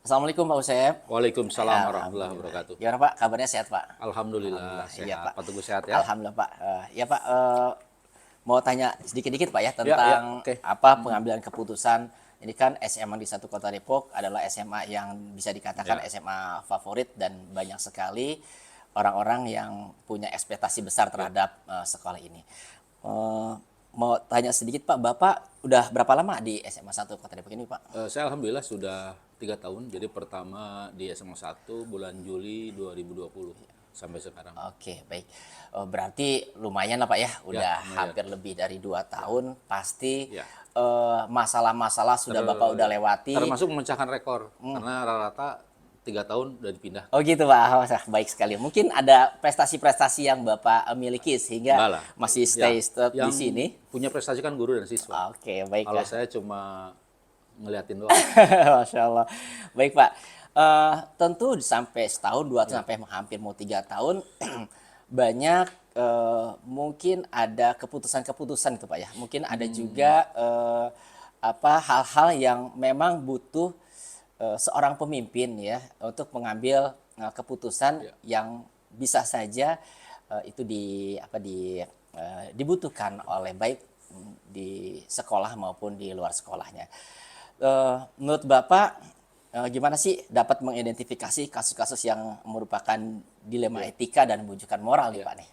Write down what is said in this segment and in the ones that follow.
Assalamualaikum Pak Usep. Waalaikumsalam warahmatullahi Alhamdulillah. wabarakatuh. Gimana Pak? Kabarnya sehat Pak? Alhamdulillah Alhamdulillah. Iya sehat. Pak. Pak Teguh sehat ya? Alhamdulillah Pak. Ya Pak, mau tanya sedikit-dikit Pak ya Ya, tentang oke. apa pengambilan keputusan. Ini kan SMA di satu kota Depok adalah SMA yang bisa dikatakan Ya. SMA favorit dan banyak sekali orang-orang yang punya ekspektasi besar Ya. terhadap sekolah ini. Eh, Mau tanya sedikit Pak, Bapak udah berapa lama di SMA 1 Kota Depok ini Pak? Saya alhamdulillah sudah 3 tahun. Jadi pertama di SMA 1 bulan Juli 2020 sampai sekarang. Oke, baik. Berarti lumayan lah Pak ya, Ya, udah lumayan. hampir lebih dari 2 tahun. Pasti Ya. masalah-masalah sudah Bapak udah lewati. Termasuk memecahkan rekor karena rata-rata 3 tahun udah dipindah. Oh gitu Pak, oh, baik sekali. Mungkin ada prestasi-prestasi yang Bapak miliki sehingga Enggak lah. masih Ya, stay stop di yang sini. punya prestasi kan guru dan siswa. Oke, Kalau baiklah. saya cuma ngeliatin doang. Masya Allah. Baik Pak, tentu sampai setahun, 2 tahun, sampai hampir mau 3 tahun, banyak mungkin ada keputusan-keputusan itu Pak ya. Mungkin ada juga apa hal-hal yang memang butuh seorang pemimpin ya untuk mengambil keputusan Ya. yang bisa saja itu dibutuhkan oleh baik di sekolah maupun di luar sekolahnya. Menurut Bapak gimana sih dapat mengidentifikasi kasus-kasus yang merupakan dilema etika dan bujukan moral nih Ya. Pak nih?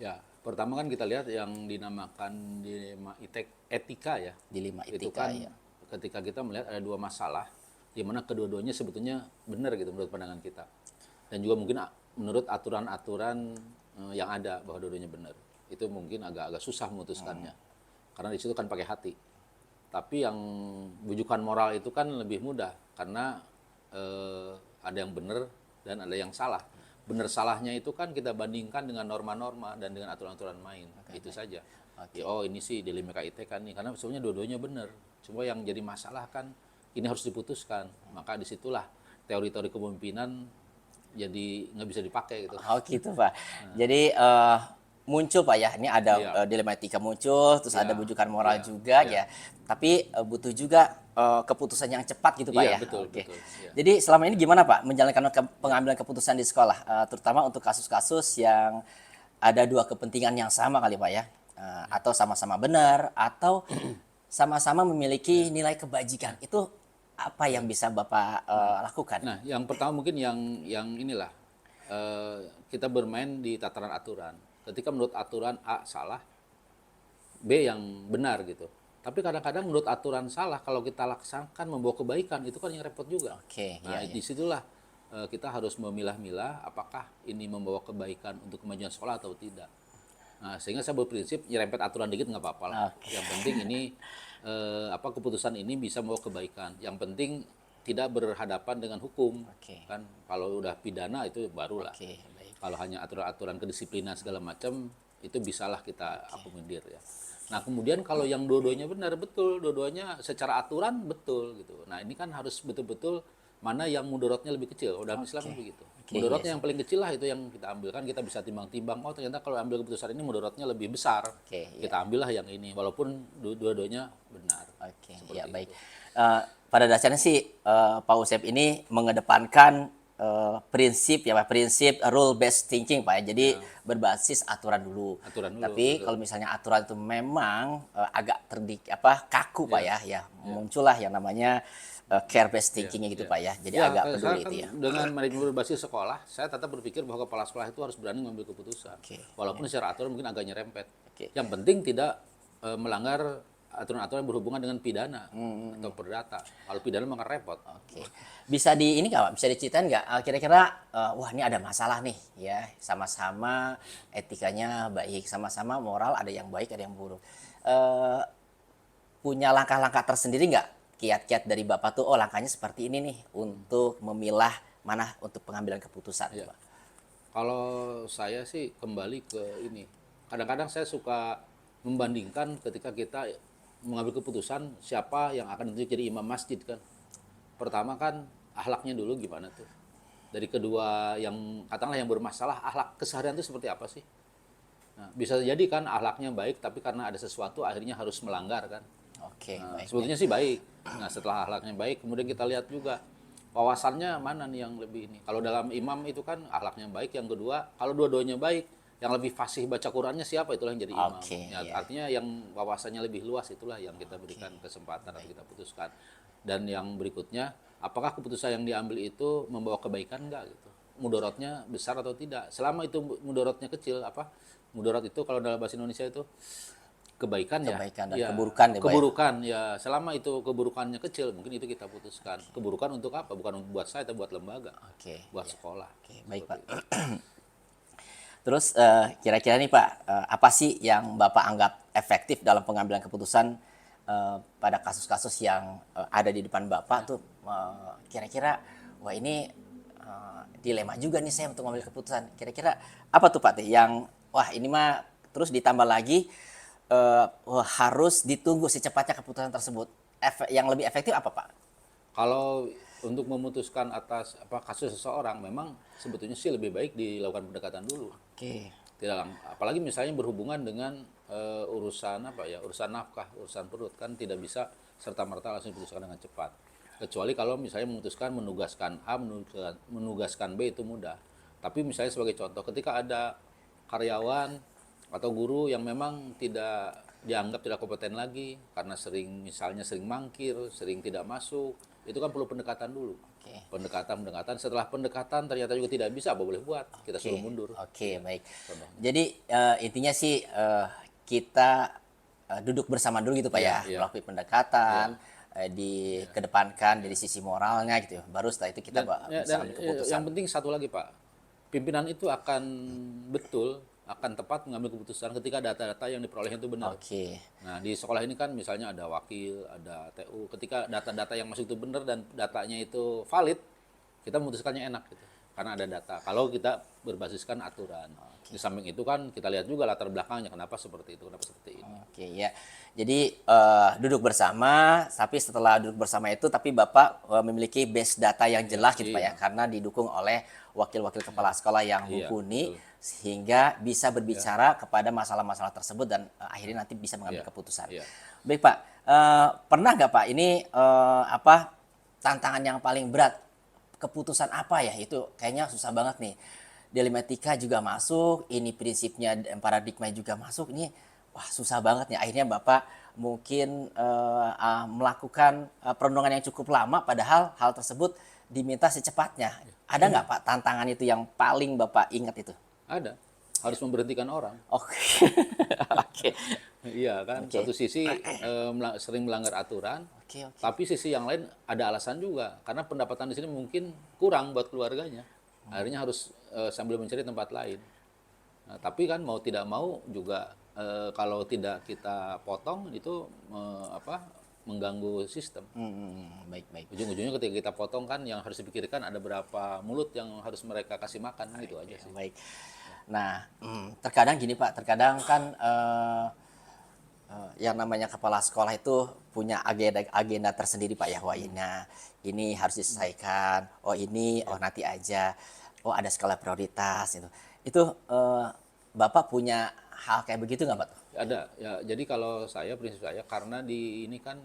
Ya, pertama kan kita lihat yang dinamakan dilema etika ya. Dilema Itu etika kan ya. ketika kita melihat ada dua masalah, di mana kedua-duanya sebetulnya benar gitu menurut pandangan kita. Dan juga mungkin menurut aturan-aturan yang ada bahwa dua-duanya benar. Itu mungkin agak-agak susah memutuskannya. Karena di situ kan pakai hati. Tapi yang bujukan moral itu kan lebih mudah karena ada yang benar dan ada yang salah. Benar salahnya itu kan kita bandingkan dengan norma-norma dan dengan aturan-aturan main. Itu saja. Ya, oh ini sih dilema KIT kan nih karena sebenarnya dua-duanya benar. Cuma yang jadi masalah kan ini harus diputuskan. Maka disitulah teori-teori kepemimpinan jadi nggak bisa dipakai gitu. Oh gitu Pak. Jadi muncul Pak ya, ini ada Iya. dilema etika muncul, terus ada Iya, bujukan moral iya, juga iya. ya. Tapi butuh juga keputusan yang cepat gitu Pak Iya, ya. betul, Oke. betul. Iya. Jadi selama ini gimana Pak menjalankan pengambilan keputusan di sekolah, terutama untuk kasus-kasus yang ada dua kepentingan yang sama kali Pak ya, atau sama-sama benar, atau sama-sama memiliki nilai kebajikan. Itu apa yang bisa Bapak lakukan? Nah, yang pertama mungkin yang inilah kita bermain di tataran aturan. Ketika menurut aturan A salah, B yang benar gitu. Tapi kadang-kadang menurut aturan salah kalau kita laksanakan membawa kebaikan itu kan yang repot juga. Oke, Nah, iya, iya. disitulah kita harus memilah-milah apakah ini membawa kebaikan untuk kemajuan sekolah atau tidak. Nah, sehingga saya berprinsip nyerempet aturan dikit nggak apa-apa lah. Oke. Yang penting ini keputusan ini bisa membawa kebaikan. Yang penting tidak berhadapan dengan hukum. Oke. Kan kalau udah pidana itu barulah. Oke, baik. Kalau hanya aturan-aturan kedisiplinan segala macam itu bisalah kita akomodir ya. Nah, kemudian kalau yang dua-duanya benar betul, dua-duanya secara aturan betul gitu. Nah, ini kan harus betul-betul mana yang mudorotnya lebih kecil. Dalam Islam kan begitu. Oke, Mudorotnya yes. yang paling kecil lah itu yang kita ambil kan kita bisa timbang-timbang. Oh, ternyata kalau ambil keputusan ini mudorotnya lebih besar. Oke, iya. Kita ambillah yang ini walaupun dua-duanya benar. Oke, Seperti ya baik. itu. Pada dasarnya sih Pak Usep ini mengedepankan prinsip ya Pak, prinsip rule based thinking Pak ya. Jadi berbasis aturan dulu. Aturan dulu, Tapi betul. kalau misalnya aturan itu memang agak kaku Pak ya, muncullah yang namanya care based thinkingnya gitu Pak ya. Jadi agak saya peduli kan itu ya. dengan manajemen berbasis sekolah, saya tetap berpikir bahwa kepala sekolah itu harus berani mengambil keputusan. Oke, Walaupun secara aturan mungkin agak nyerempet. Oke. Yang penting tidak melanggar aturan-aturan yang berhubungan dengan pidana atau perdata. Kalau pidana maka repot. Oke. Bisa di ini nggak Pak? Bisa diceritain nggak? Kira-kira wah ini ada masalah nih ya. Sama-sama etikanya baik, sama-sama moral ada yang baik, ada yang buruk. Eh, Punya langkah-langkah tersendiri nggak? Kiat-kiat dari Bapak tuh, oh langkahnya seperti ini nih untuk memilah mana untuk pengambilan keputusan, Iya. Pak. Kalau saya sih kembali ke ini. Kadang-kadang saya suka membandingkan ketika kita mengambil keputusan siapa yang akan nanti jadi imam masjid kan. Pertama kan akhlaknya dulu gimana tuh. Dari kedua yang katakanlah yang bermasalah, akhlak keseharian itu seperti apa sih? Nah, bisa jadi kan akhlaknya baik tapi karena ada sesuatu akhirnya harus melanggar kan. Oke, Nah, baik. sebetulnya sih baik. Nah, setelah akhlaknya baik, kemudian kita lihat juga wawasannya mana nih yang lebih ini. Kalau dalam imam itu kan akhlaknya baik, yang kedua kalau dua-duanya baik, yang lebih fasih baca Qurannya siapa, itulah yang jadi imam. Oke, Ya, iya. artinya yang wawasannya lebih luas itulah yang kita berikan kesempatan atau kita putuskan. Dan yang berikutnya, apakah keputusan yang diambil itu membawa kebaikan enggak gitu. Mudorotnya besar atau tidak. Selama itu mudorotnya kecil, mudorot itu kalau dalam bahasa Indonesia itu kebaikan ya. Kebaikan dan Ya, keburukan ya, Pak ya? keburukan ya. Selama itu keburukannya kecil, mungkin itu kita putuskan. Keburukan untuk apa? Bukan buat saya, tapi buat lembaga, Oke. buat sekolah. Oke, baik Pak. Seperti itu. Terus kira-kira nih Pak, apa sih yang Bapak anggap efektif dalam pengambilan keputusan pada kasus-kasus yang ada di depan Bapak tuh kira-kira wah ini dilema juga nih saya untuk mengambil keputusan. Kira-kira apa tuh Pak yang wah ini mah terus ditambah lagi wah, harus ditunggu secepatnya keputusan tersebut. Yang lebih efektif apa Pak? Kalau untuk memutuskan atas kasus seseorang, memang sebetulnya sih lebih baik dilakukan pendekatan dulu. Oke. Tidak apalagi misalnya berhubungan dengan urusan urusan nafkah, urusan perut, kan tidak bisa serta merta langsung diputuskan dengan cepat. Kecuali kalau misalnya memutuskan menugaskan A, menugaskan B itu mudah. Tapi misalnya sebagai contoh, ketika ada karyawan atau guru yang memang tidak dianggap tidak kompeten lagi karena misalnya sering mangkir, sering tidak masuk, itu kan perlu pendekatan dulu. Oke. Pendekatan. Setelah pendekatan ternyata juga tidak bisa, apa boleh buat? Kita suruh mundur. Oke, baik. Contohnya. Jadi intinya sih kita duduk bersama dulu gitu Pak Iya, ya, iya. melalui pendekatan, dikedepankan dari sisi moralnya gitu. Baru setelah itu kita bisa ambil keputusan. Yang penting satu lagi Pak, pimpinan itu akan tepat mengambil keputusan ketika data-data yang diperolehnya itu benar. Oke. Nah, di sekolah ini kan misalnya ada wakil, ada TU. Ketika data-data yang masuk itu benar dan datanya itu valid, kita memutuskannya enak gitu. Karena ada data. Kalau kita berbasiskan aturan. Di samping itu kan kita lihat juga latar belakangnya kenapa seperti itu, kenapa seperti ini. Oke ya. Jadi duduk bersama, tapi setelah duduk bersama itu tapi Bapak memiliki base data yang jelas gitu Pak ya, Iya. karena didukung oleh wakil-wakil kepala sekolah yang Iya, mumpuni betul. sehingga bisa berbicara kepada masalah-masalah tersebut dan akhirnya nanti bisa mengambil Iya, keputusan. iya. Baik Pak, pernah nggak Pak ini tantangan yang paling berat, keputusan apa ya itu kayaknya susah banget nih. Dilematika juga masuk, ini prinsipnya dan paradigma juga masuk, ini wah susah banget nih. Akhirnya Bapak mungkin melakukan perenungan yang cukup lama, padahal hal tersebut diminta secepatnya. Ada nggak Pak tantangan itu yang paling Bapak ingat itu? Ada. Harus memberhentikan orang. Oke, oke, Iya kan, Oke. satu sisi sering melanggar aturan, oke, oke. tapi sisi yang lain ada alasan juga karena pendapatan di sini mungkin kurang buat keluarganya. Akhirnya harus sambil mencari tempat lain. Nah, tapi kan mau tidak mau juga kalau tidak kita potong itu mengganggu sistem. Baik, baik. Ujung-ujungnya ketika kita potong kan yang harus dipikirkan ada berapa mulut yang harus mereka kasih makan gitu aja sih. Baik. Nah, terkadang gini Pak, terkadang kan yang namanya kepala sekolah itu punya agenda tersendiri Pak ya. Wah ini harus diselesaikan. Oh ini, oh nanti aja. Oh ada skala prioritas itu. Itu Bapak punya hal kayak begitu nggak Pak? Ada ya. Jadi kalau prinsip saya karena di ini kan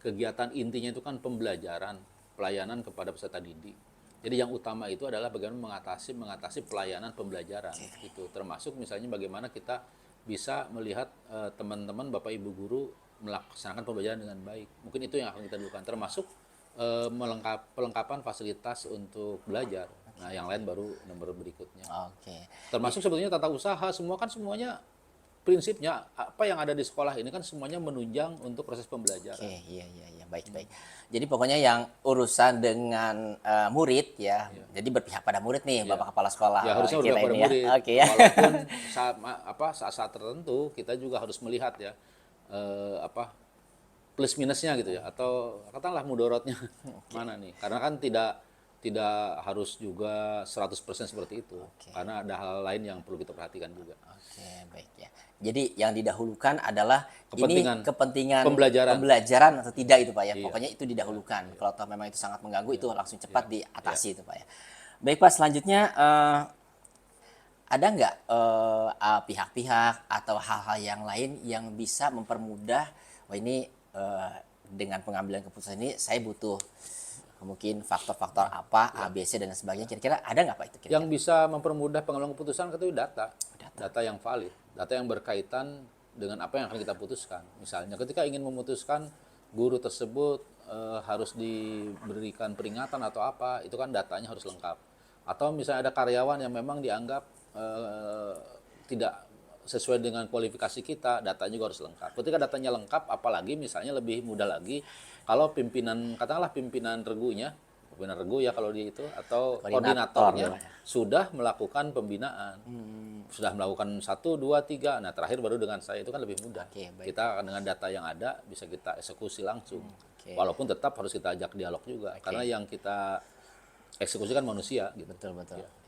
kegiatan intinya itu kan pembelajaran, pelayanan kepada peserta didik. Jadi yang utama itu adalah bagaimana mengatasi pelayanan pembelajaran itu, termasuk misalnya bagaimana kita bisa melihat teman-teman Bapak Ibu guru melaksanakan pembelajaran dengan baik. Mungkin itu yang akan kita lakukan, termasuk pelengkapan fasilitas untuk belajar. Nah, yang lain baru nomor berikutnya. Oke. Termasuk sebetulnya tata usaha, semuanya prinsipnya apa yang ada di sekolah ini kan semuanya menunjang untuk proses pembelajaran. Oke, iya, baik, baik. Jadi pokoknya yang urusan dengan murid ya, jadi berpihak pada murid nih, Bapak Kepala Sekolah. Ya harusnya kita berpihak pada ini ya. murid. Oke ya. Walaupun saat tertentu kita juga harus melihat ya plus minusnya gitu ya, atau katakanlah mudorotnya mana nih. Karena kan tidak harus juga 100% seperti itu. Karena ada hal lain yang perlu kita perhatikan juga. Oke, baik ya. Jadi yang didahulukan adalah Kepentingan. ini kepentingan Pembelajaran. atau tidak itu Pak ya. Iya. Pokoknya itu didahulukan. Kalau toh memang itu sangat mengganggu itu langsung cepat diatasi itu Pak ya. Baik Pak, selanjutnya ada nggak pihak-pihak atau hal-hal yang lain yang bisa mempermudah, wah ini dengan pengambilan keputusan ini saya butuh mungkin faktor-faktor apa, A, B, C dan sebagainya. Kira-kira ada nggak Pak itu kira-kira? Yang bisa mempermudah pengambilan keputusan itu data yang valid, data yang berkaitan dengan apa yang akan kita putuskan. Misalnya ketika ingin memutuskan guru tersebut harus diberikan peringatan atau apa, itu kan datanya harus lengkap. Atau misalnya ada karyawan yang memang dianggap tidak sesuai dengan kualifikasi kita, datanya juga harus lengkap. Ketika datanya lengkap, apalagi misalnya lebih mudah lagi kalau pimpinan, katakanlah pimpinan regu ya kalau di itu, atau koordinatornya sudah melakukan pembinaan, sudah melakukan 1, 2, 3, nah terakhir baru dengan saya, itu kan lebih mudah. Kita akan dengan data yang ada bisa kita eksekusi langsung, walaupun tetap harus kita ajak dialog juga, karena yang kita eksekusi kan manusia gitu. Betul.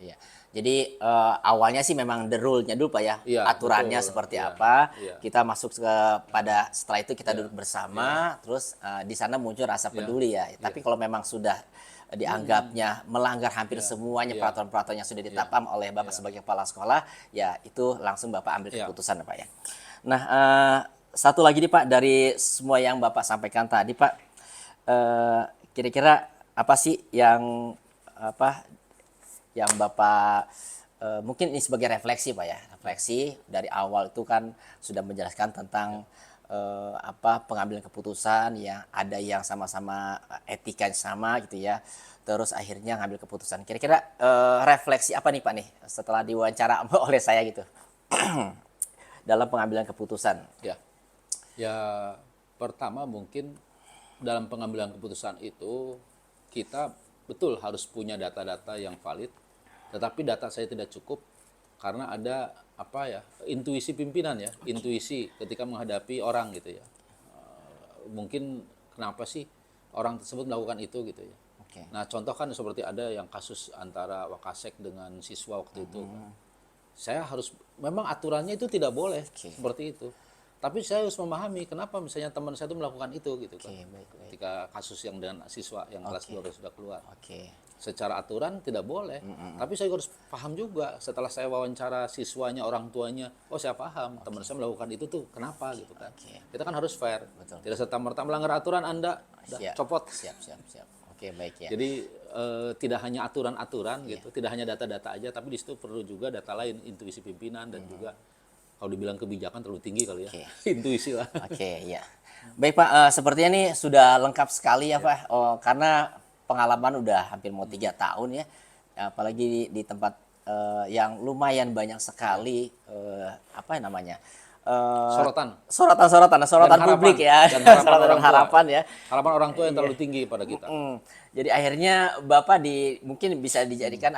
Iya. Jadi awalnya sih memang the rule-nya dulu Pak ya. Iya, Aturannya betul. seperti Iya, apa. iya. Kita masuk pada setelah itu kita duduk bersama, terus di sana muncul rasa peduli ya. Tapi kalau memang sudah dianggapnya melanggar hampir semuanya peraturan-peraturan yang sudah ditetapkan oleh Bapak sebagai kepala sekolah, ya itu langsung Bapak ambil keputusan Pak ya. Nah, satu lagi nih Pak, dari semua yang Bapak sampaikan tadi Pak, kira-kira apa sih yang Bapak mungkin ini sebagai refleksi Pak ya, refleksi dari awal itu kan sudah menjelaskan tentang pengambilan keputusan yang ada yang sama-sama etika yang sama gitu ya, terus akhirnya ngambil keputusan. Kira-kira refleksi apa nih Pak nih setelah diwawancara oleh saya gitu dalam pengambilan keputusan? Ya pertama mungkin dalam pengambilan keputusan itu kita betul harus punya data-data yang valid, tetapi data saya tidak cukup karena ada intuisi pimpinan ya, intuisi ketika menghadapi orang gitu ya. Mungkin kenapa sih orang tersebut melakukan itu gitu ya. Nah contoh kan seperti ada yang kasus antara Wakasek dengan siswa waktu itu. Saya harus, memang aturannya itu tidak boleh seperti itu. Tapi saya harus memahami kenapa misalnya teman saya itu melakukan itu gitu kan. Ketika kasus yang dengan siswa yang kelas 12 sudah keluar. Secara aturan tidak boleh. Tapi saya harus paham juga setelah saya wawancara siswanya, orang tuanya, oh saya paham teman saya melakukan itu tuh kenapa gitu kan. Kita kan harus fair. Tidak serta-merta melanggar aturan Anda copot. Siap. Oke, baik ya. Jadi tidak hanya aturan-aturan gitu, tidak hanya data-data aja, tapi di situ perlu juga data lain, intuisi pimpinan dan juga kalau dibilang kebijakan terlalu tinggi kali ya, intuisi lah. Ya. Baik Pak, sepertinya ini sudah lengkap sekali ya Pak, karena pengalaman udah hampir mau 3 tahun ya, apalagi di tempat yang lumayan banyak sekali sorotan publik ya, sorotan harapan ya, harapan orang tua yang terlalu tinggi pada kita. Jadi akhirnya Bapak mungkin bisa dijadikan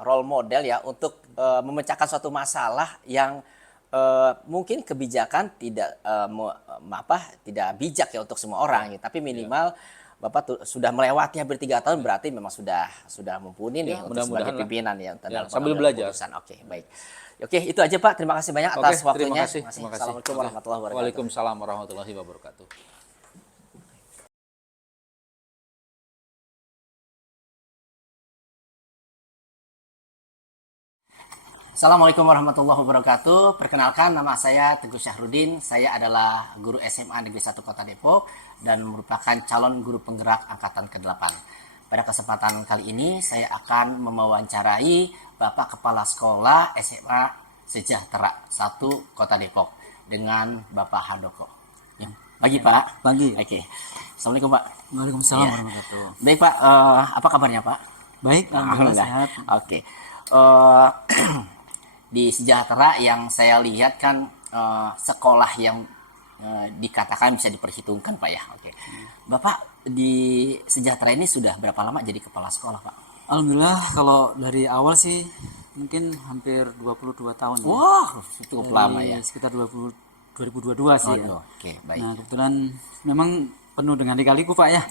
role model ya untuk memecahkan suatu masalah yang mungkin kebijakan tidak bijak ya untuk semua orang, tapi minimal Bapak sudah melewati hampir 3 tahun, berarti memang sudah mumpuni nih untuk sebagai pimpinan ya sambil belajar. Oke, baik. Oke, itu aja Pak. Terima kasih banyak atas waktunya. Terima kasih. Assalamualaikum warahmatullahi wabarakatuh. Waalaikumsalam warahmatullahi wabarakatuh. Assalamualaikum warahmatullahi wabarakatuh. Perkenalkan, nama saya Teguh Syahrudin. Saya adalah guru SMA Negeri 1 Kota Depok dan merupakan calon guru penggerak angkatan ke-8. Pada kesempatan kali ini saya akan mewawancarai Bapak Kepala Sekolah SMA Sejahtera 1 Kota Depok dengan Bapak Handoko. Pagi Pak. Pagi. Oke. Assalamualaikum Pak. Waalaikumsalam warahmatullahi wabarakatuh. Baik Pak, apa kabarnya Pak? Baik, alhamdulillah sehat. Oke. Di Sejahtera yang saya lihat kan sekolah yang dikatakan bisa diperhitungkan Pak ya. Oke. Bapak di Sejahtera ini sudah berapa lama jadi kepala sekolah Pak? Alhamdulillah kalau dari awal sih mungkin hampir 22 tahun. Wah, cukup lama ya. Sekitar 2022 sih ya. Oke, baik. Nah kebetulan memang penuh dengan lika-liku Pak ya.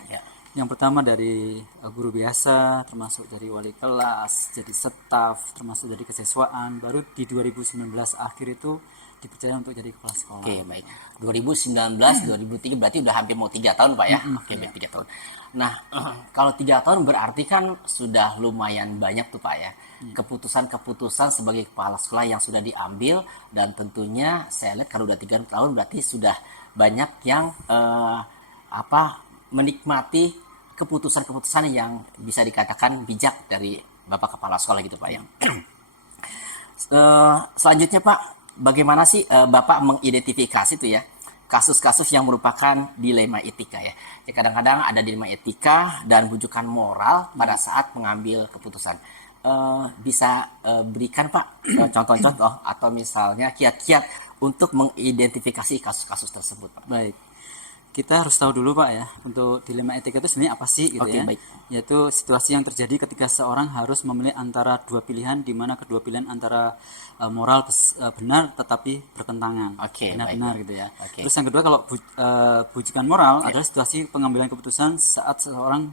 Yang pertama dari guru biasa, termasuk dari wali kelas, jadi staf, termasuk dari kesiswaan. Baru di 2019 akhir itu dipercaya untuk jadi kepala sekolah. Oke, baik. 2019, 2003 berarti udah hampir mau 3 tahun Pak ya? Oke, baik, 3 tahun. Nah, kalau 3 tahun berarti kan sudah lumayan banyak tuh Pak ya. Keputusan-keputusan sebagai kepala sekolah yang sudah diambil, dan tentunya saya lihat kalau udah 3 tahun berarti sudah banyak yang menikmati keputusan-keputusan yang bisa dikatakan bijak dari Bapak Kepala Sekolah gitu Pak ya. Selanjutnya Pak, bagaimana sih Bapak mengidentifikasi itu ya kasus-kasus yang merupakan dilema etika ya? Ya kadang-kadang ada dilema etika dan bujukan moral pada saat mengambil keputusan. Bisa berikan Pak contoh-contoh atau misalnya kiat-kiat untuk mengidentifikasi kasus-kasus tersebut Pak? Baik. Kita harus tahu dulu Pak ya, untuk dilema etika itu sebenarnya apa sih gitu Oke, ya. baik. Yaitu situasi yang terjadi ketika seorang harus memilih antara dua pilihan, di mana kedua pilihan antara moral benar tetapi bertentangan. Oke, Benar-benar baik. gitu ya. Oke. Terus yang kedua, kalau bujukan moral adalah situasi pengambilan keputusan saat seseorang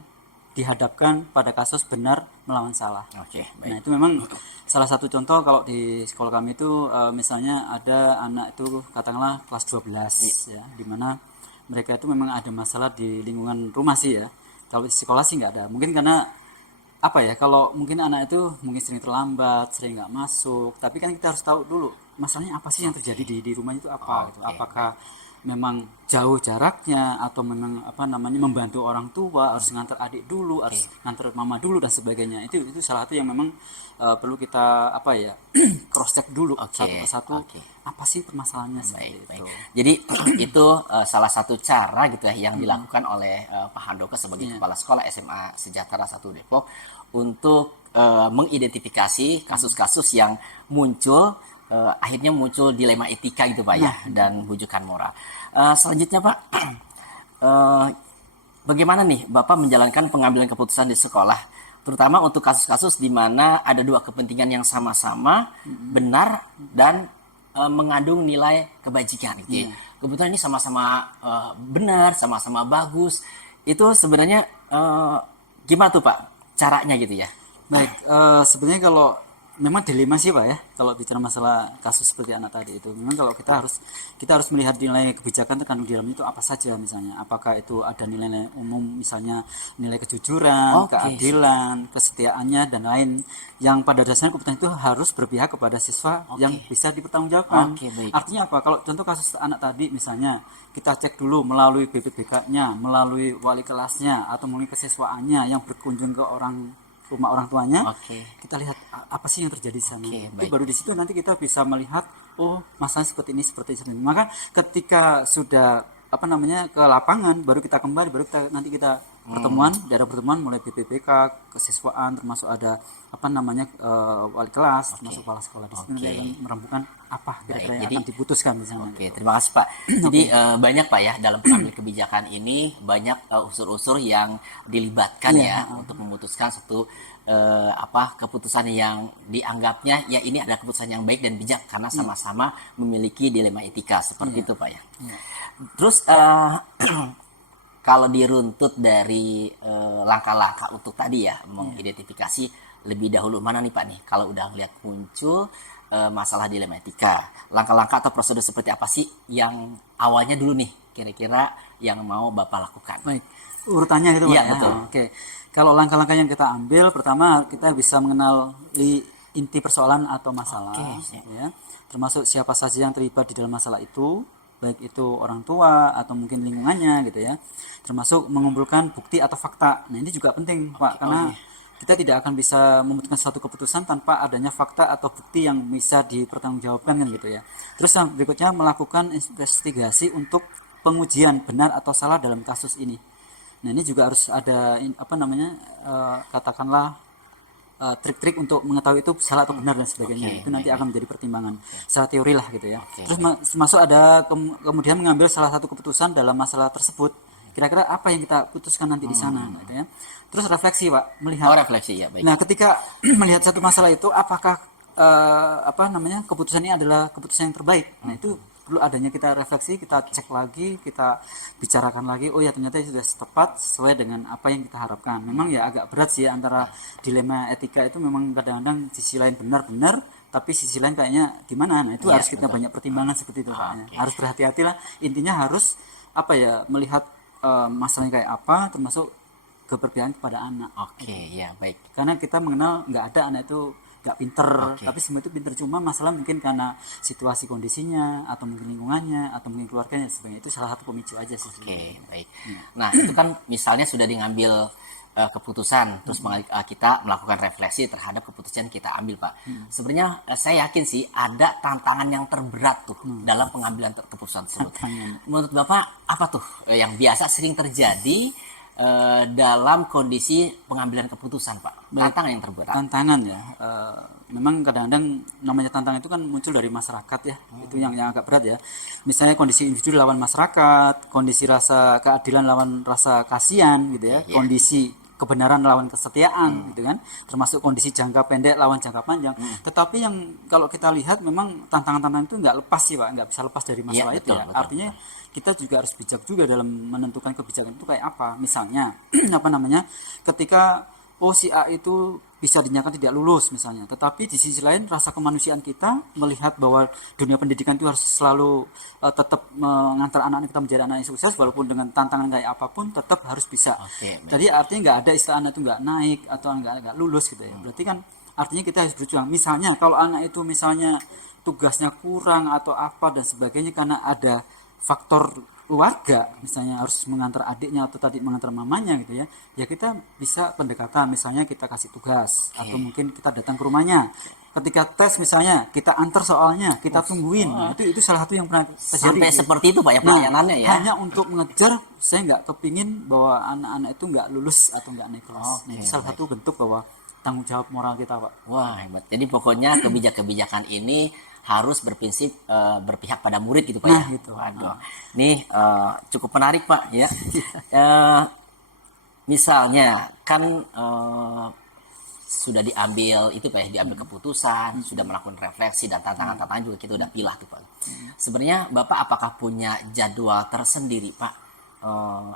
dihadapkan pada kasus benar melawan salah. Oke, Nah, baik. itu memang salah satu contoh kalau di sekolah kami itu misalnya ada anak itu katakanlah kelas 12 ya, di mana mereka itu memang ada masalah di lingkungan rumah sih ya. Kalau di sekolah sih nggak ada. Mungkin karena apa ya, kalau mungkin anak itu mungkin sering terlambat, sering nggak masuk. Tapi kan kita harus tahu dulu masalahnya apa sih yang terjadi di rumah itu apa gitu. Apakah memang jauh jaraknya atau memang apa namanya membantu orang tua, harus ngantar adik dulu, harus ngantar mama dulu dan sebagainya. Itu salah satu yang memang perlu kita apa ya cross check dulu Oke, satu persatu. oke. Apa sih permasalahannya seperti Baik, baik. itu. Jadi itu salah satu cara gitu ya yang dilakukan oleh Pak Handoko sebagai Kepala Sekolah SMA Sejahtera 1 Depok untuk mengidentifikasi kasus-kasus yang muncul akhirnya muncul dilema etika gitu Pak ya dan bujukan moral. Selanjutnya Pak, bagaimana nih Bapak menjalankan pengambilan keputusan di sekolah, terutama untuk kasus-kasus di mana ada dua kepentingan yang sama-sama benar dan mengandung nilai kebajikan gitu ya. Kebetulan ini sama-sama benar, sama-sama bagus. Itu sebenarnya gimana tuh Pak caranya gitu ya? Baik, sebenarnya kalau memang dilema sih Pak ya, kalau bicara masalah kasus seperti anak tadi itu, memang kalau kita harus melihat nilai kebijakan terkandung di dalamnya itu apa saja misalnya, apakah itu ada nilai-nilai umum misalnya nilai kejujuran, Oke. keadilan, kesetiaannya dan lain, yang pada dasarnya keputusan itu harus berpihak kepada siswa yang bisa dipertanggungjawabkan. Oke, baik. Artinya apa? Kalau contoh kasus anak tadi misalnya, kita cek dulu melalui BPBK-nya, melalui wali kelasnya atau melalui kesiswaannya yang berkunjung ke rumah orang tuanya. Oke. Kita lihat apa sih yang terjadi di sana. Oke, Itu baik. baru di situ nanti kita bisa melihat oh masalah seperti ini seperti ini. Maka ketika sudah apa namanya ke lapangan baru kita kembali, baru nanti kita pertemuan, daerah pertemuan mulai BPPK, kesiswaan, termasuk ada apa namanya wali kelas, termasuk kepala sekolah. Di sini nanti akan merembukan apa kira-kira yang jadi- akan diputuskan di sana. Oke, terima kasih Pak. Jadi banyak Pak ya dalam pengambil kebijakan ini banyak unsur-unsur yang dilibatkan ya untuk memutuskan satu keputusan yang dianggapnya ya ini adalah keputusan yang baik dan bijak karena sama-sama memiliki dilema etika seperti itu Pak ya. Terus kalau diruntut dari langkah-langkah untuk tadi ya mengidentifikasi lebih dahulu mana nih Pak nih kalau udah lihat muncul masalah dilema etika, langkah-langkah atau prosedur seperti apa sih yang awalnya dulu nih kira-kira yang mau Bapak lakukan? Baik, urutannya gitu Pak Iya, ya. betul. Oke. Kalau langkah-langkah yang kita ambil, pertama kita bisa mengenal inti persoalan atau masalah, ya. Termasuk siapa saja yang terlibat di dalam masalah itu, baik itu orang tua atau mungkin lingkungannya gitu ya. Termasuk mengumpulkan bukti atau fakta. Nah, ini juga penting, Pak, karena kita tidak akan bisa memutuskan satu keputusan tanpa adanya fakta atau bukti yang bisa dipertanggungjawabkan kan gitu ya. Terus yang berikutnya melakukan investigasi untuk pengujian benar atau salah dalam kasus ini. Nah, ini juga harus ada katakanlah trik-trik untuk mengetahui itu salah atau benar dan sebagainya. Itu nanti akan menjadi pertimbangan secara teori lah gitu ya. Terus masuk ada kemudian mengambil salah satu keputusan dalam masalah tersebut. Kira-kira apa yang kita putuskan nanti di sana gitu ya. Terus refleksi Pak, melihat. Refleksi ya, baik. Nah, ketika melihat satu masalah itu apakah keputusan ini adalah keputusan yang terbaik. Nah, itu perlu adanya kita refleksi, kita cek lagi, kita bicarakan lagi, oh ya ternyata sudah tepat sesuai dengan apa yang kita harapkan. Memang ya agak berat sih antara dilema etika itu, memang kadang-kadang sisi lain benar-benar tapi sisi lain kayaknya gimana. Nah, itu harus kita banyak pertimbangan seperti itu Pak. Harus berhati-hatilah. Intinya harus melihat masalahnya kayak apa, termasuk keberpihakan kepada anak. Oke, ya baik. Karena kita mengenal nggak ada anak itu nggak pinter, tapi semua itu pinter, cuma masalah mungkin karena situasi kondisinya atau mungkin lingkungannya atau mungkin keluarganya sebenarnya itu salah satu pemicu aja sih. Oke, baik. Nah, itu kan misalnya sudah diambil keputusan, terus kita melakukan refleksi terhadap keputusan yang kita ambil, Pak. Sebenarnya saya yakin sih ada tantangan yang terberat tuh dalam pengambilan keputusan tersebut. Menurut Bapak apa tuh yang biasa sering terjadi dalam kondisi pengambilan keputusan, Pak? Tantangan yang terberat. Tantangan ya, memang kadang-kadang namanya tantangan itu kan muncul dari masyarakat ya, itu yang agak berat ya. Misalnya kondisi individu lawan masyarakat, kondisi rasa keadilan lawan rasa kasihan gitu ya, kondisi kebenaran lawan kesetiaan gitu kan, termasuk kondisi jangka pendek lawan jangka panjang. Tetapi yang kalau kita lihat memang tantangan-tantangan itu nggak lepas sih Pak, nggak bisa lepas dari masalah itu ya. Artinya kita juga harus bijak juga dalam menentukan kebijakan itu kayak apa. Misalnya apa namanya, ketika si A itu bisa dinyatakan tidak lulus misalnya, tetapi di sisi lain rasa kemanusiaan kita melihat bahwa dunia pendidikan itu harus selalu tetap mengantar anak-anak kita menjadi anak yang sukses walaupun dengan tantangan kayak apapun tetap harus bisa. Jadi artinya nggak ada istilah anak itu nggak naik atau nggak lulus gitu ya. Berarti kan artinya kita harus berjuang. Misalnya kalau anak itu misalnya tugasnya kurang atau apa dan sebagainya karena ada faktor keluarga, misalnya harus mengantar adiknya atau tadi mengantar mamanya gitu ya, ya kita bisa pendekatan, misalnya kita kasih tugas atau mungkin kita datang ke rumahnya. Ketika tes misalnya kita antar soalnya, kita tungguin. Nah, itu salah satu yang pernah terjadi. Sampai seperti itu Pak ya pelayanannya ya. Hanya untuk mengejar, saya nggak kepingin bahwa anak-anak itu nggak lulus atau nggak naik kelas. Itu salah satu bentuk bahwa tanggung jawab moral kita Pak. Wah hebat. Jadi pokoknya kebijakan ini harus berprinsip berpihak pada murid gitu Pak ya. Gitu. Waduh. Nih cukup menarik Pak ya. Misalnya kan sudah diambil itu Pak ya, diambil keputusan, sudah melakukan refleksi dan tantangan-tantangan juga kita udah pilah tuh Pak. Sebenarnya Bapak apakah punya jadwal tersendiri Pak,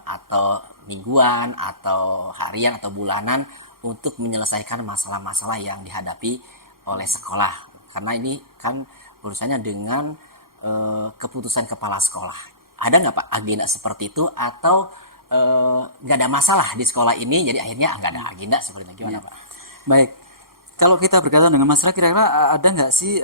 atau mingguan atau harian atau bulanan untuk menyelesaikan masalah-masalah yang dihadapi oleh sekolah? Karena ini kan urusannya dengan keputusan kepala sekolah. Ada nggak Pak agenda seperti itu atau nggak ada masalah di sekolah ini jadi akhirnya nggak ada agenda seperti itu, gimana Pak? Baik, kalau kita berkaitan dengan masalah kira-kira ada nggak sih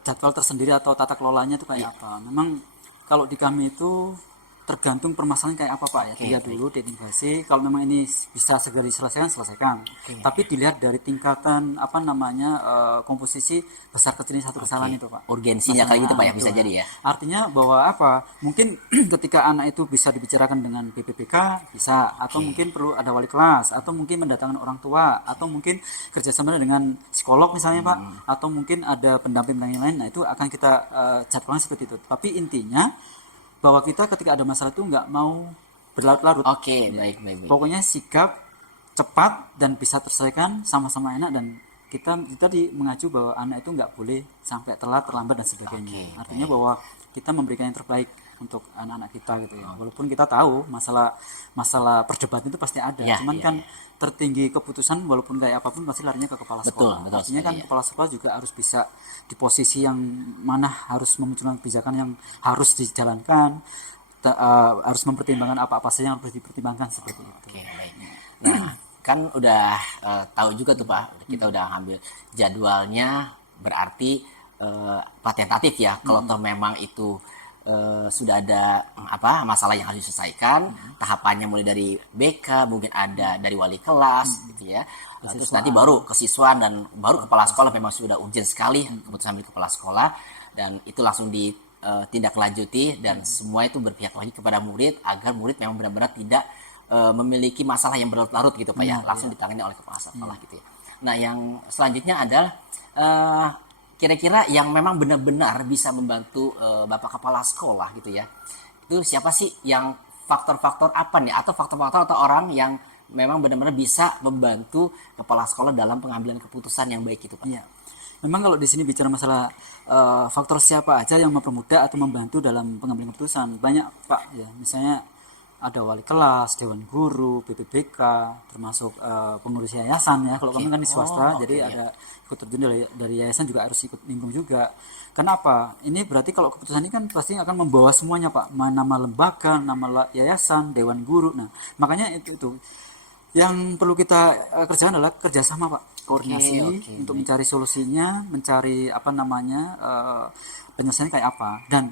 jadwal tersendiri atau tata kelolanya itu kayak apa? Memang kalau di kami itu tergantung permasalahan kayak apa Pak ya. Dilihat dulu diinvestasi, kalau memang ini bisa segera diselesaikan, selesaikan. Tapi dilihat dari tingkatan apa namanya komposisi besar kecilnya satu kesalahan itu Pak. Urgensinya kali gitu Pak ya, bisa jadi ya. Artinya bahwa apa? Mungkin ketika anak itu bisa dibicarakan dengan BPPK bisa, atau mungkin perlu ada wali kelas, atau mungkin mendatangkan orang tua, atau mungkin kerjasama dengan psikolog misalnya Pak, atau mungkin ada pendamping yang lain. Nah itu akan kita jadwalkan seperti itu. Tapi intinya bahwa kita ketika ada masalah itu nggak mau berlarut-larut. Oke, baik. Pokoknya sikap cepat dan bisa terselesaikan sama-sama enak, dan kita mengacu bahwa anak itu nggak boleh sampai telat, terlambat dan sebagainya. Artinya bahwa kita memberikan yang terbaik untuk anak-anak kita gitu ya. Walaupun kita tahu masalah perdebatan itu pasti ada, cuman kan tertinggi keputusan walaupun kayak apapun pasti larinya ke kepala sekolah. Betul, artinya kan kepala sekolah juga harus bisa di posisi yang mana harus memunculkan kebijakan yang harus dijalankan, harus mempertimbangkan apa-apa saja yang harus dipertimbangkan seperti itu. Oke, baik. Nah, kan udah tahu juga tuh Pak, kita udah ambil jadwalnya, berarti tentatif ya. Kalau toh memang itu sudah ada masalah yang harus diselesaikan, tahapannya mulai dari BK, mungkin ada dari wali kelas gitu ya. Terus nanti baru kesiswaan dan baru kepala sekolah, memang sudah urgent sekali keputusan dari kepala sekolah, dan itu langsung ditindaklanjuti dan semua itu berpihak lagi kepada murid agar murid memang benar-benar tidak memiliki masalah yang berlarut-larut gitu Pak ya, langsung ditangani oleh kepala sekolah gitu ya. Nah, yang selanjutnya adalah kira-kira yang memang benar-benar bisa membantu Bapak kepala sekolah gitu ya. Itu siapa sih, yang faktor-faktor apa nih, atau faktor-faktor atau orang yang memang benar-benar bisa membantu kepala sekolah dalam pengambilan keputusan yang baik itu Pak? Iya. Memang kalau di sini bicara masalah faktor siapa aja yang mempermudah atau membantu dalam pengambilan keputusan, banyak Pak ya. Misalnya ada wali kelas, dewan guru, BPBK, termasuk pengurus yayasan ya. Kalau kami kan di swasta, jadi ada ikut terjun dari yayasan juga harus ikut nimbrung juga. Kenapa? Ini berarti kalau keputusan ini kan pasti akan membawa semuanya Pak, nama lembaga, nama yayasan, dewan guru. Nah, makanya itu Yang perlu kita kerjakan adalah kerjasama Pak, koordinasi Oke, untuk mencari solusinya, mencari apa namanya penyelesaian kayak apa. Dan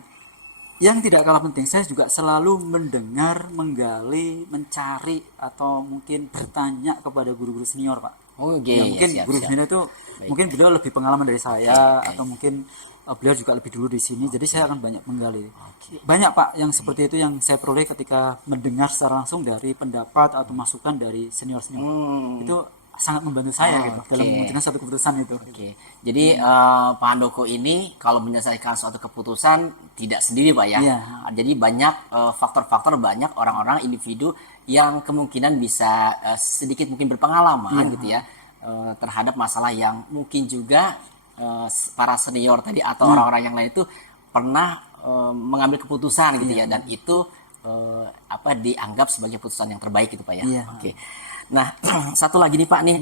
yang tidak kalah penting, saya juga selalu mendengar, menggali, mencari atau mungkin bertanya kepada guru-guru senior Pak. Oh, oke, Ya ya, mungkin siap, guru siap. senior itu mungkin beliau lebih pengalaman dari saya atau mungkin beliau juga lebih dulu di sini, jadi saya akan banyak menggali. Banyak Pak yang seperti itu yang saya peroleh ketika mendengar secara langsung dari pendapat atau masukan dari senior-senior. Itu sangat membantu saya gitu dalam Oke. memutuskan satu keputusan itu. Oke, jadi Pak Handoko ini kalau menyelesaikan suatu keputusan tidak sendiri Pak ya. Iya. Jadi banyak faktor-faktor, banyak orang-orang individu yang kemungkinan bisa sedikit mungkin berpengalaman gitu ya terhadap masalah yang mungkin juga para senior tadi atau orang-orang yang lain itu pernah mengambil keputusan gitu ya, dan itu apa dianggap sebagai keputusan yang terbaik gitu Pak ya. Iya. Oke. Nah, satu lagi nih Pak nih.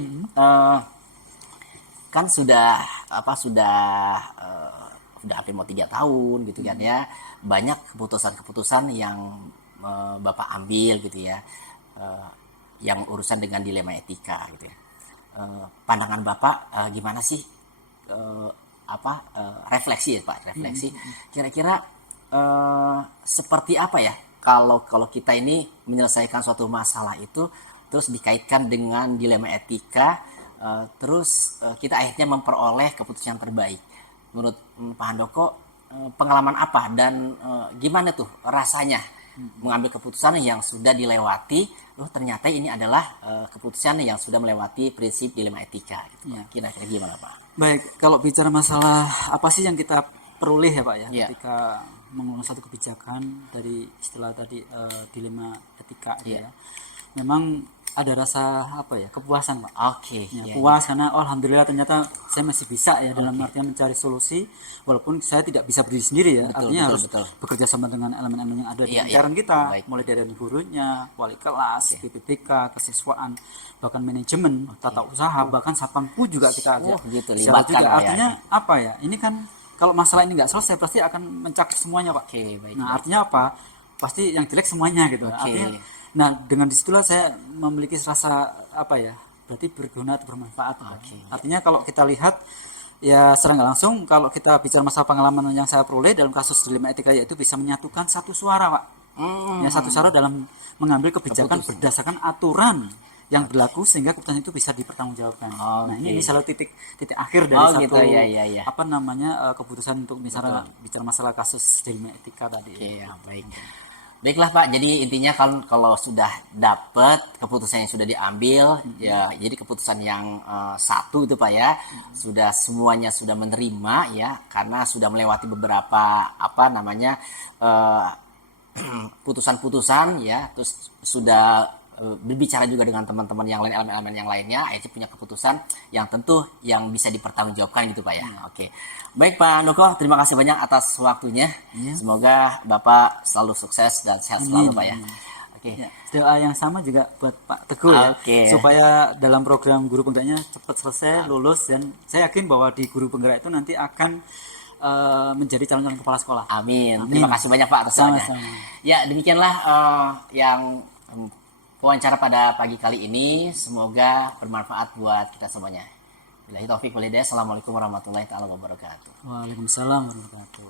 Kan sudah apa sudah hampir mau 3 tahun gitu kan ya, banyak keputusan-keputusan yang Bapak ambil gitu ya, yang urusan dengan dilema etika gitu ya. Pandangan Bapak gimana sih, refleksi ya Pak, refleksi kira-kira seperti apa ya kalau kalau kita ini menyelesaikan suatu masalah itu terus dikaitkan dengan dilema etika, terus kita akhirnya memperoleh keputusan yang terbaik. Menurut Pak Handoko, pengalaman apa dan gimana tuh rasanya mengambil keputusan yang sudah dilewati, ternyata ini adalah keputusan yang sudah melewati prinsip dilema etika gitu. Ya. Kira-kira gimana Pak? Baik, kalau bicara masalah apa sih yang kita peroleh ya Pak ya, Iya. ketika mengulang satu kebijakan dari istilah tadi dilema etika gitu ya. Memang ada rasa apa ya, kepuasan Pak. Oke, Ya, iya, puas karena oh, alhamdulillah ternyata saya masih bisa ya dalam artian mencari solusi walaupun saya tidak bisa berdiri sendiri ya. Betul, Artinya betul, harus betul. bekerja sama dengan elemen-elemen yang ada di Iya, iya. lingkaran kita, Baik. mulai dari gurunya, wali kelas, BPPK, kesiswaan, bahkan manajemen, tata usaha, bahkan satpamku juga kita ajak. gitu, Secara libatkan juga Pak ya. artinya apa ya? Ini kan kalau masalah ini nggak selesai pasti akan mencakup semuanya Pak. Oke, baik. Nah artinya apa? Pasti yang jelek semuanya gitu. Artinya, nah dengan disitulah saya memiliki rasa apa ya? Berarti berguna atau bermanfaat. Pak. Artinya kalau kita lihat ya secara nggak langsung kalau kita bicara masalah pengalaman yang saya peroleh dalam kasus dilema etika yaitu bisa menyatukan satu suara Pak. Ya satu suara dalam mengambil kebijakan berdasarkan aturan yang berlaku sehingga keputusan itu bisa dipertanggungjawabkan. Nah ini salah titik akhir dari satu gitu, ya. apa namanya keputusan untuk misalnya bicara masalah kasus dilema etika tadi. Oke, ya, baik. Baiklah Pak, jadi intinya kalau sudah dapat keputusan yang sudah diambil, ya jadi keputusan yang satu itu Pak ya, sudah semuanya sudah menerima ya, karena sudah melewati beberapa apa namanya putusan-putusan ya, terus sudah berbicara juga dengan teman-teman yang lain, elemen-elemen yang lainnya, akhirnya punya keputusan yang tentu yang bisa dipertanggungjawabkan gitu Pak ya. Oke. Baik Pak Handoko, terima kasih banyak atas waktunya. Semoga Bapak selalu sukses dan sehat selalu Pak ya. Oke. Ya, doa yang sama juga buat Pak Teguh ya, Oke. supaya dalam program guru penggeraknya cepat selesai, lulus, dan saya yakin bahwa di guru penggerak itu nanti akan menjadi calon-calon kepala sekolah. Amin. Terima kasih banyak Pak atas doanya. Sama-sama. Ya, demikianlah yang wawancara pada pagi kali ini. Semoga bermanfaat buat kita semuanya. Billahi taufik walhidayah. Assalamualaikum warahmatullahi taala wabarakatuh. Waalaikumsalam warahmatullahi wabarakatuh.